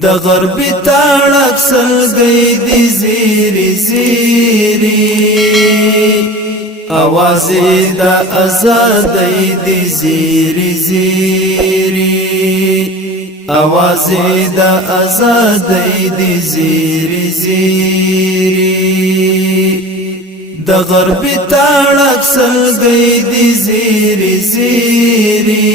د غربي تاړاک سلګۍ دی زیري زیري اوازي د ازادۍ دی زیري زیري اوازي د ازادۍ دی زیري زیري د غربي تاړاک سلګۍ دی زیري زیري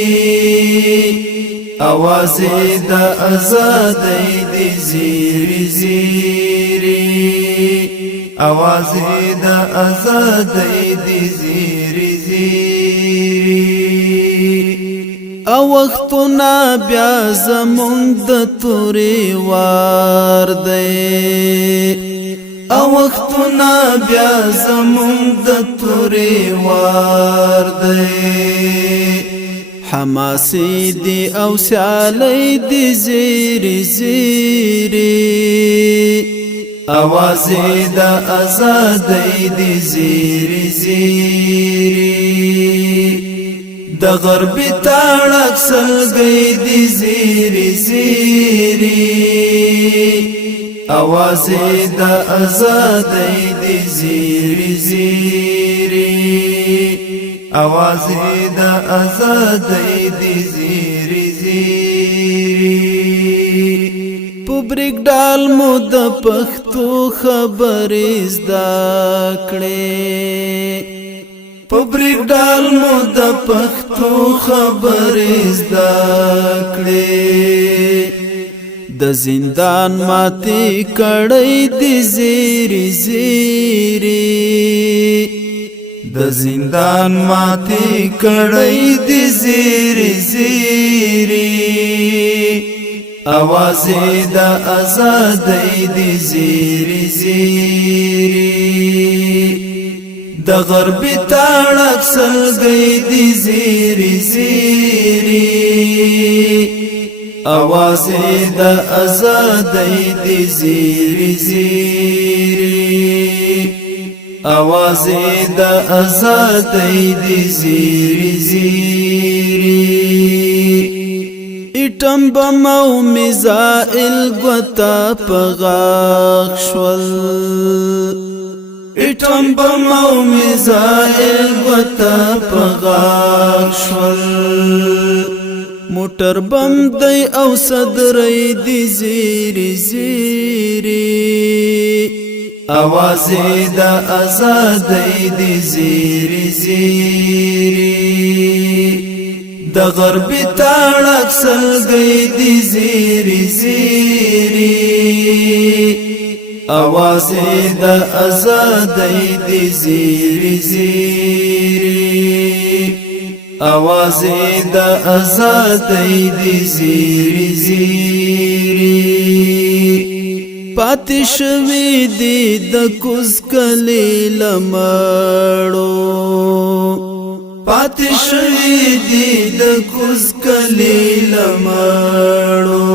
اوازي د ازادۍ دی زیري زیري اوازي د ازادۍ دی زیري زیري او وختونه بیا زمونږ د تورې وار دی او وختونه بیا زمونږ د تورې وار دی حماسي دی او سیالي دی زیري زیري اوازي د ازادۍ دی زیري زیري د غربي تاړاک سلګۍ دی زیري زیري اوازي د ازادۍ دی زیري زیري اوازي د ازادۍ دی زیري زیري په بریک ډال مو د پښتو خبرې زده کړې په بریک ډال مو د پښتو خبرې زده کړې د زندان ماتې کړۍ دی زیري زیري د زندان ماتې کړۍ دی زیري زیري اوازي د ازادۍ دی زیري زیري د غربي تاړاک سلګۍ دی زیري زیري اوازي د ازادۍ دی زیري زیري اوازي د ازادۍ دی زیري زیري اټم بم او میزائل ګوتا پغاښ شول اټم بم او میزائل ګوتا پغاښ شول موټر بم دی او صدرې دی زیري زیري اوازي د ازادۍ دی زیري زیري د غربي تاړاک سلګۍ دی زیري زیري اوازي د ازادۍ دی زیري زیري اوازي د ازادۍ دی زیري زیري پاتې شوي دي د کوز کلي لمړو پاتې شوي دي د کوز کلي لمړو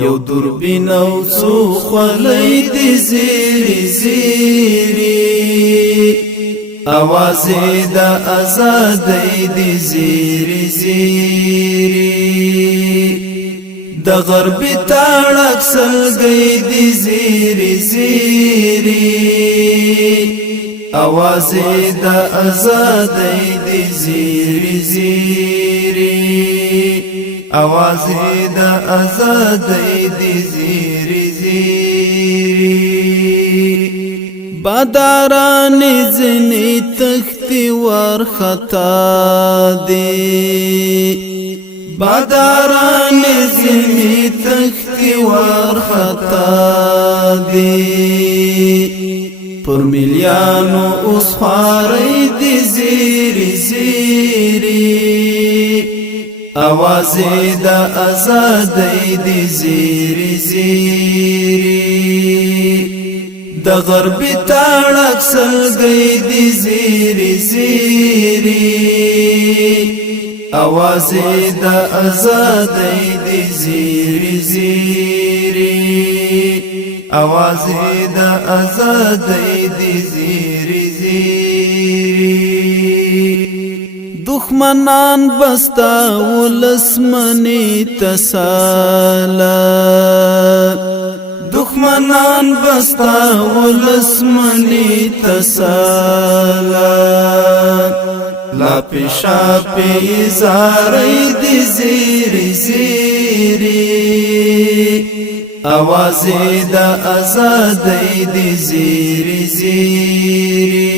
یو دوربین او څو خولۍ دی زیري زیري اوازي د ازادۍ دی زیري زیري د غربي تاړاک سلګۍ دی زیري زیري اوازي د ازادۍ دی زیري زیري اوازي د ازادۍ دی زیري زیري باداران ځنې تختی ورخطا دی باداران ځنې تختی ورخطا دی پر مليانو اوس خوارې دی زیري زیري اوازي د ازادۍ دی زیري زیري د غربي تاړاک سلګۍ دی زیري زیري اوازي د ازادۍ دی زیري زیري اوازي د ازادۍ دی زیري زیري دښمنان بستا ولسمنی تسالا دښمنان بستا ولسمنی تسالا لا پیشا پیزاری دی زیری زیری اوازي د ازادۍ دی زیری زیری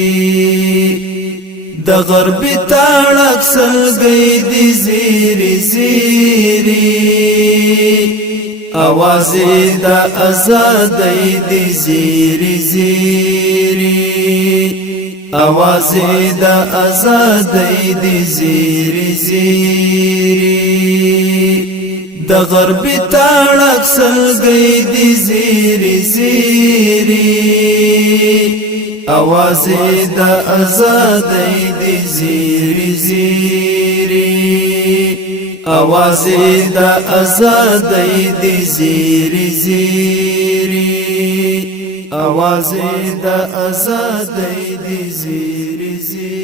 د غربي تاړاک سلګۍ دی زیری زیری اوازي د ازادۍ دی زیری زیری اوازي د ازادۍ دی زیری زیری د غربي تاړاک سلګۍ دی زیری زیری اوازي د ازادۍ دی زیری زیری اوازي د ازادۍ دی زیری زیری اوازي د ازادۍ دی زیری زیری